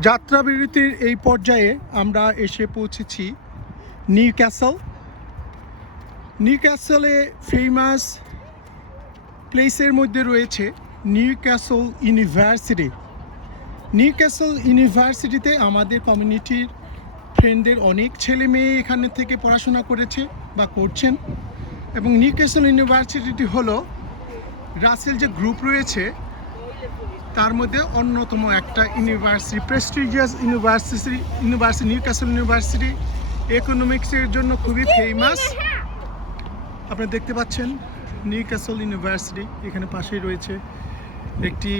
যাত্রাবিরতির এই পর্যায়ে আমরা এসে পৌঁছেছি নিউক্যাসলে ফেমাস প্লেসের মধ্যে রয়েছে নিউক্যাসল ইউনিভার্সিটিতে আমাদের কমিউনিটির ফ্রেন্ডদের অনেক ছেলে মেয়ে এখানে থেকে পড়াশোনা করেছে বা করছেন। এবং নিউক্যাসল ইউনিভার্সিটি হলো রাসেল যে গ্রুপ রয়েছে তার মধ্যে অন্যতম একটা university, prestigious university Newcastle university ইকোনমিক্সের জন্য খুবই ফেমাস। আপনারা দেখতে পাচ্ছেন নিউক্যাসল ইউনিভার্সিটি, এখানে পাশেই রয়েছে একটি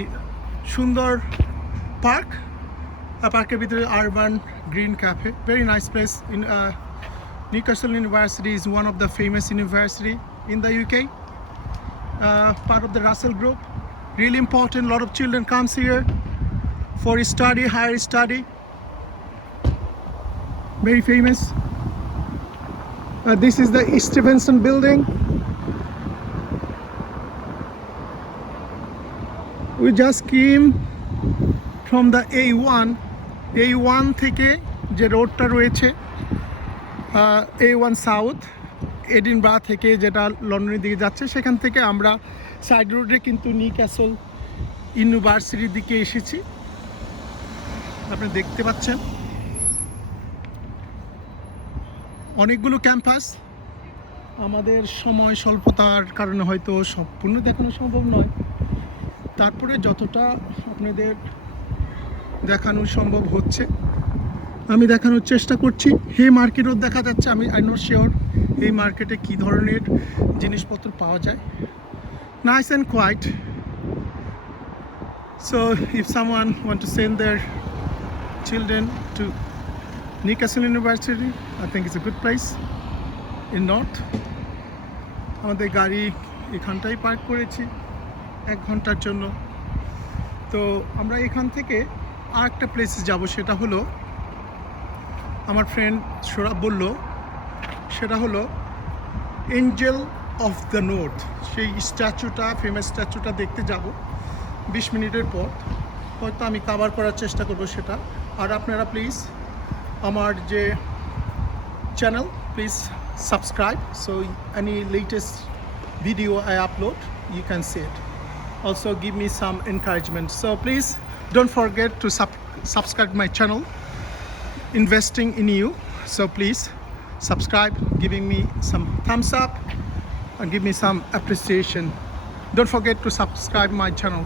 সুন্দর পার্ক, পার্কের ভিতরে urban green cafe, very nice place. Newcastle University is one of the famous university in the UK, part of the Russell Group. Really important. A lot of children comes here for study, higher study. Very famous. This is the Stevenson building. We just came from the A1 থেকে যে রোডটা রয়েছে A1 south Edinburgh থেকে, যেটা লন্ডনের দিকে যাচ্ছে, সেখান থেকে আমরা সাইড রোডে কিন্তু নিউক্যাসল ইউনিভার্সিটির দিকে এসেছি। আপনি দেখতে পাচ্ছেন অনেকগুলো ক্যাম্পাস। আমাদের সময় স্বল্পতার কারণে হয়তো সম্পূর্ণ দেখানো সম্ভব নয়, তারপরে যতটা আপনাদের দেখানো সম্ভব হচ্ছে আমি দেখানোর চেষ্টা করছি। হে মার্কেটও দেখা যাচ্ছে। আই নট শিওর এই মার্কেটে কী ধরনের জিনিসপত্র পাওয়া যায়। Nice and quiet. So if someone want to send their children to Newcastle university, I think it's a good place in north. আমাদের গাড়ি এখানটাই পার্ক করেছি 1 ঘন্টার জন্য। তো আমরা এখান থেকে আর একটা প্লেসে যাব, সেটা হলো আমার ফ্রেন্ড সোরাব বলল, সেটা হলো এঞ্জেল অফ দ্য নর্থ। সেই স্ট্যাচুটা, ফেমাস স্ট্যাচুটা দেখতে যাব 20 মিনিটের পর। হয়তো আমি কভার করার চেষ্টা করব সেটা। আর আপনারা প্লিজ আমার যে channel, please subscribe, so any latest video I upload you can see it. Also give me some encouragement. So please don't forget to subscribe my channel, investing in you. So please subscribe, giving me some thumbs up and give me some appreciation. Don't forget to subscribe my channel.